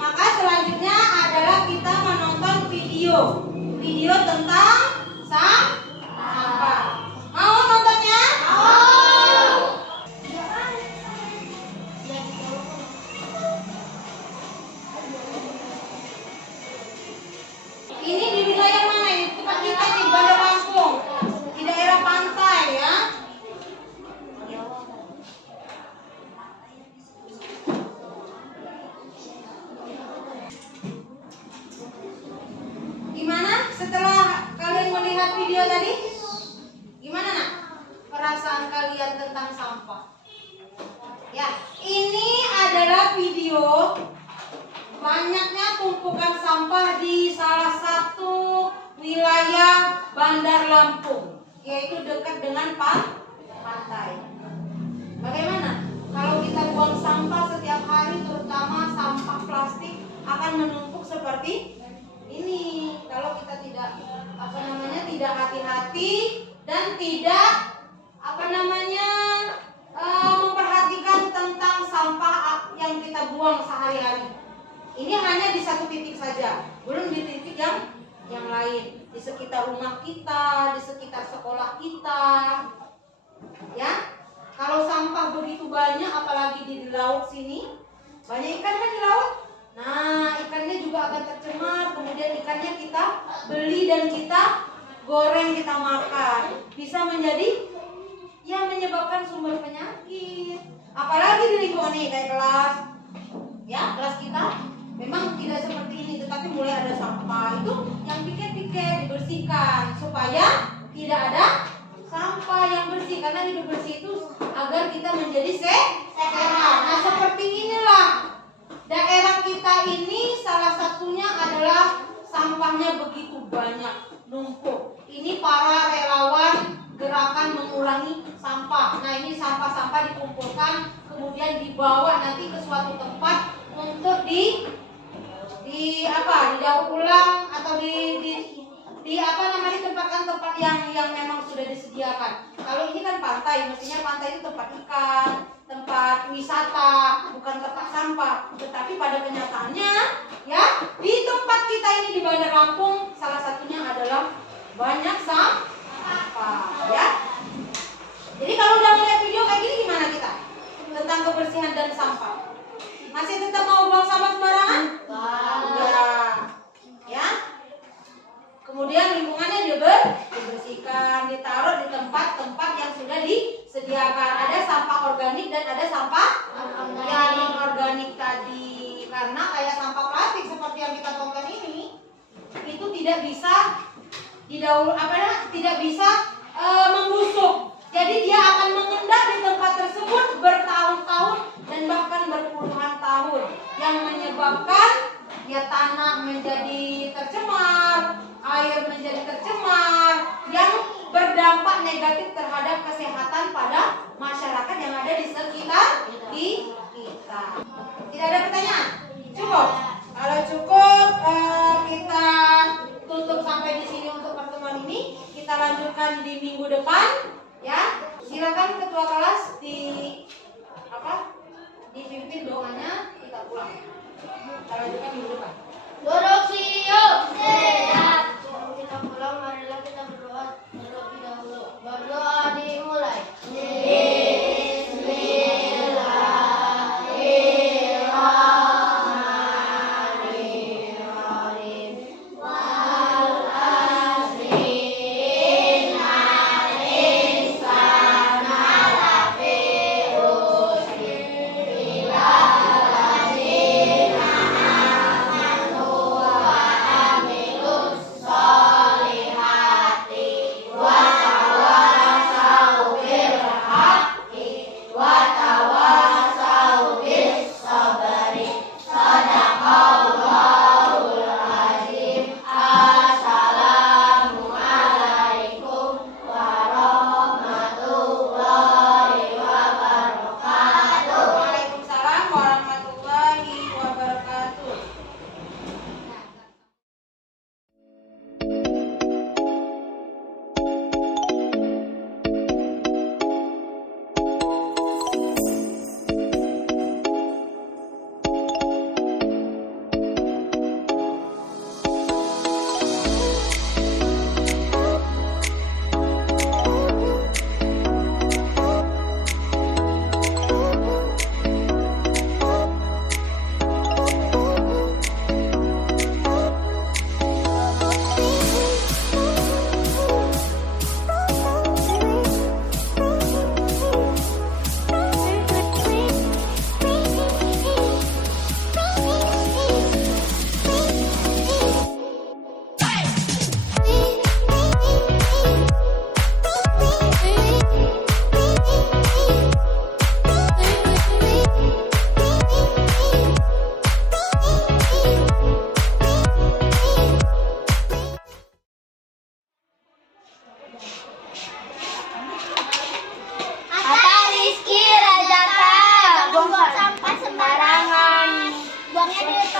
maka selanjutnya adalah kita menonton video tentang sampah. Mau nontonnya? Mau. Ini di wilayah mana ini? Tempat kita di Bandar Lampung, di daerah pantai ya. Gimana setelah kalian melihat video tadi? Gimana nak? Perasaan kalian tentang sampah? Ya, ini adalah video banyaknya tumpukan sampah di salah satu wilayah Bandar Lampung, yaitu dekat dengan pantai. Bagaimana? Kalau kita buang sampah setiap hari, terutama sampah plastik, akan menumpuk seperti ini. Kalau kita tidak tidak hati-hati dan tidak memperhatikan tentang sampah yang kita buang sehari-hari. Ini hanya di satu titik saja, belum di titik yang lain, di sekitar rumah kita, di sekitar sekolah kita. Ya, kalau sampah begitu banyak, apalagi di laut sini, banyak ikan kan di laut. Nah, ikannya juga akan tercemar. Kemudian ikannya kita beli dan kita goreng, kita makan, bisa menyebabkan sumber penyakit. Apalagi di lingkungan ini kayak kelas kita memang tidak seperti ini, tetapi mulai ada sampah itu yang piket dibersihkan supaya tidak ada sampah yang bersih, karena hidup bersih itu agar kita menjadi sehat. Nah, seperti inilah daerah kita ini, salah satunya adalah sampahnya begitu banyak, numpuk. Ini para relawan gerakan mengurangi sampah. Nah, ini sampah-sampah dikumpulkan, kemudian dibawa nanti ke suatu tempat untuk didaur ulang atau ditempatkan tempat yang memang sudah disediakan. Kalau ini kan pantai, mestinya pantai itu tempat ikan, tempat wisata, bukan tempat sampah. Tetapi pada kenyataannya, ya, di tempat kita ini di Bandar Lampung, salah satunya adalah banyak sampah, ya. Jadi kalau udah melihat video kayak gini, gimana kita tentang kebersihan dan sampah? Masih tetap mau buang sampah sembarangan? Ya. Kemudian lingkungannya dibersihkan, ditaruh di tempat-tempat yang sudah disediakan. Ada sampah organik dan ada sampah yang non-organik tadi. Karena kayak sampah plastik seperti yang kita tonton ini, itu tidak bisa membusuk. Jadi dia akan mengendap di tempat tersebut bertahun-tahun dan bahkan berpuluhan tahun, yang menyebabkan ya tanah menjadi tercemar, air menjadi tercemar, yang berdampak negatif terhadap kesehatan pada masyarakat yang ada di sekitar kita. Tidak ada pertanyaan? Cukup? Kalau cukup, kita tutup sampai di sini untuk pertemuan ini. Kita lanjutkan di minggu depan, ya. Silakan ketua kelas dipimpin doanya, kita pulang. Kita lanjutkan minggu depan. Duduk siap. Siap. Sebelum kita pulang, marilah kita berdoa terlebih dahulu. Berdoa dimulai.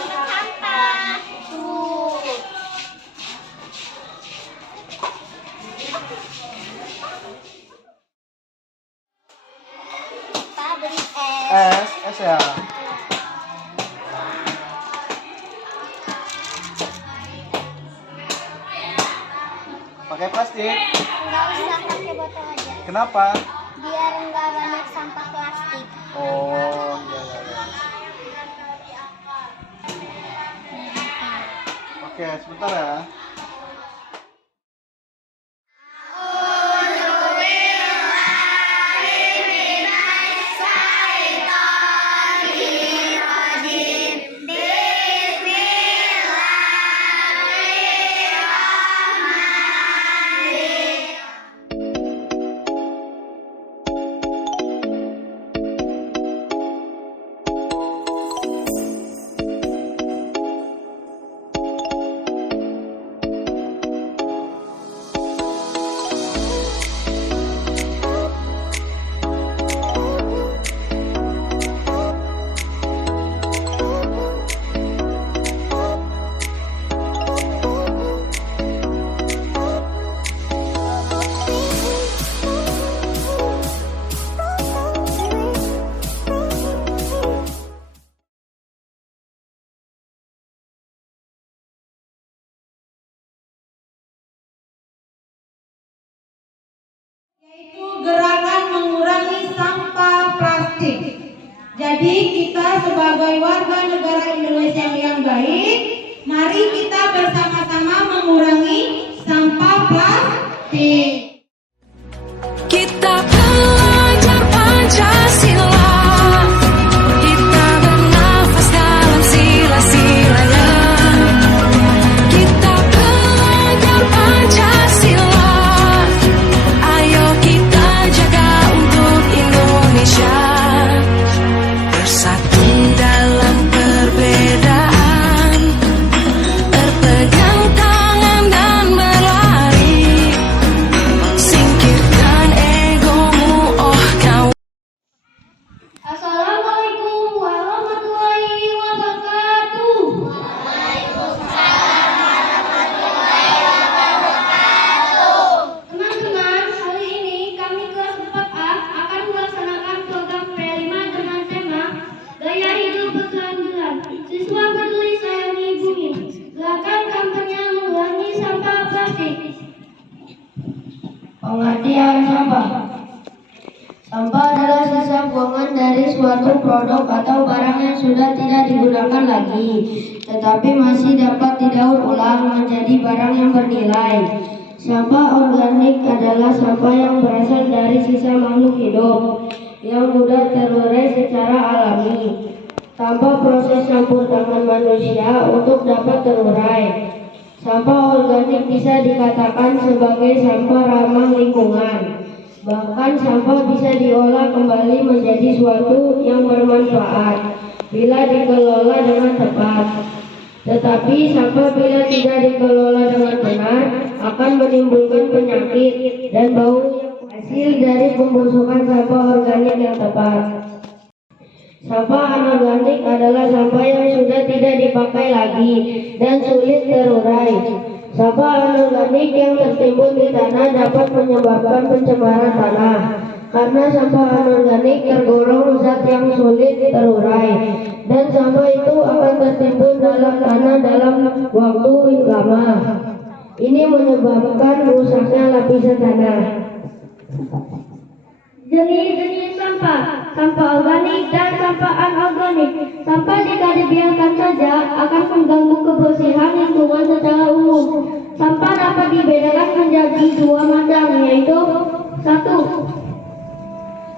tempat sampah. Tuh. Kita beli es. Es ya. Pakai plastik. Nggak usah pakai botol aja. Kenapa? Biar nggak banyak sampah plastik. Oh, iya, iya, iya. Oke, sebentar ya. Yaitu gerakan mengurangi sampah plastik. Jadi kita sebagai warga negara Indonesia yang baik, mari kita bersama-sama mengurangi sampah plastik. Kita belajar Pancasila, kita bernafas dalam sila-silanya. Kita belajar Pancasila, ayo kita jaga untuk Indonesia. Bersatu dalam perbedaan, berpegang tangan dan berlari. Singkirkan egomu, oh kawan. Assalamualaikum warahmatullahi wabarakatuh. Teman-teman, hari ini kami kelas 4A akan melaksanakan program P5 dengan tema Gaya Hidup Berkelanjutan. Siswa peduli sayangi bumi. Gerakan kampanye mengurangi sampah plastik. Pengertian sampah. Sampah adalah sisa buangan dari suatu produk atau barang yang sudah tidak digunakan lagi, tetapi masih dapat didaur ulang menjadi barang yang bernilai. Sampah organik adalah sampah yang berasal dari sisa makhluk hidup yang mudah terurai secara alami, tanpa proses campur tangan manusia untuk dapat terurai. Sampah organik bisa dikatakan sebagai sampah ramah lingkungan. Bahkan sampah bisa diolah kembali menjadi suatu yang bermanfaat bila dikelola dengan tepat. Tetapi sampah bila tidak dikelola dengan benar akan menimbulkan penyakit dan bau yang hasil dari pembusukan sampah organik yang tepat. Sampah anorganik adalah sampah yang sudah tidak dipakai lagi dan sulit terurai. Sampah anorganik yang tertimbun di tanah dapat menyebabkan pencemaran tanah. Karena sampah anorganik tergolong zat yang sulit terurai dan sampah itu akan tertimbun dalam tanah dalam waktu lama. Ini menyebabkan rusaknya lapisan tanah. Jenis-jenis sampah, sampah organik dan sampah anorganik. Sampah jika dibiarkan saja akan mengganggu kebersihan lingkungan secara umum. Sampah dapat dibedakan menjadi dua macam, yaitu satu,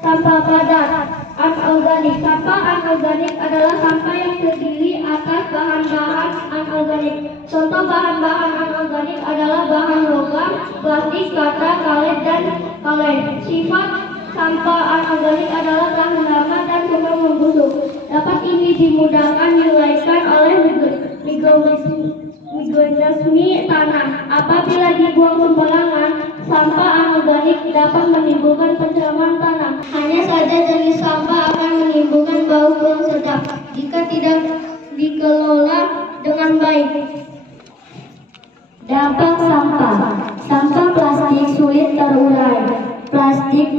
sampah padat anorganik. Sampah anorganik adalah sampah yang terdiri atas bahan-bahan anorganik. Contoh bahan-bahan anorganik adalah bahan logam, plastik, kata, karet, dan kaleng. Sifat sampah anorganik adalah tahan lama dan cepat membusuk. Dapat ini dimudahkan diuraikan oleh mikroorganisme tanah. Apabila dibuang sembarangan, sampah anorganik dapat menimbulkan pencemaran tanah. Hanya saja jenis sampah akan menimbulkan bau kurang sedap jika tidak dikelola baik. Dampak sampah. Sampah plastik sulit terurai. Plastik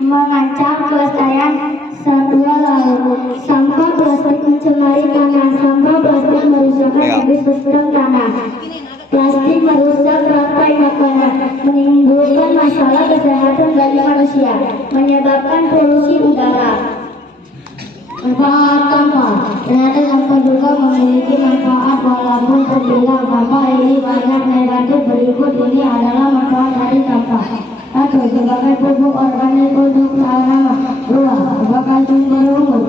mengancam kelestarian satwa laut. Sampah plastik mencemari tanah. Sampah plastik merusak ekosistem tanah. Plastik merusak rantai makanan, menimbulkan masalah kesehatan bagi manusia, menyebabkan polusi udara. Manfaat sampah. Ternyata sampah juga memiliki manfaat walaupun terbilang sampah ini banyak negatif. Berikut ini adalah manfaat dari sampah. 1. Sebagai pupuk organik untuk tanaman. 2. Sebagai sumber umur.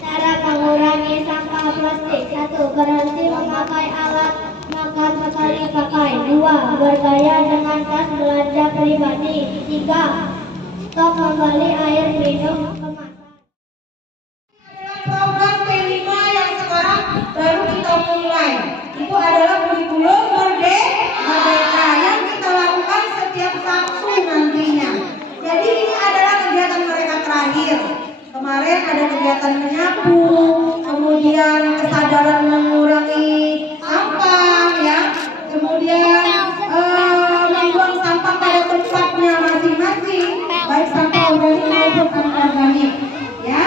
Cara mengurangi sampah plastik. 1. Berhenti memakai alat makan sekali pakai. 2. Bergaya dengan tas belanja pribadi. 3. Stok kembali air minum kemasan. Program P5 yang sekarang baru kita mulai. Itu adalah kurikulum merdeka yang kita lakukan setiap Sabtu nantinya. Jadi ini adalah kegiatan mereka terakhir. Kemarin ada kegiatan menyapu, kemudian kesadaran mengurangi sampah, ya, kemudian membuang sampah pada tempatnya masing-masing, baik sampah organik maupun anorganik, ya.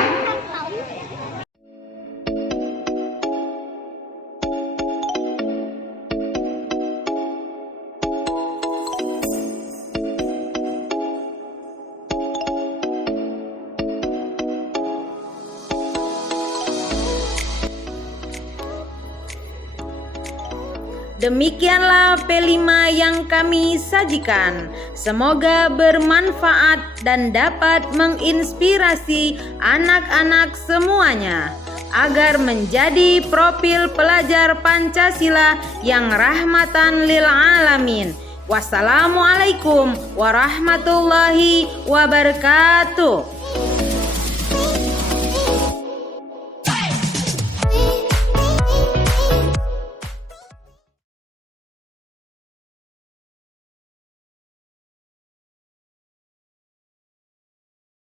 Demikianlah P5 yang kami sajikan. Semoga bermanfaat dan dapat menginspirasi anak-anak semuanya agar menjadi profil pelajar Pancasila yang rahmatan lil alamin. Wassalamualaikum warahmatullahi wabarakatuh.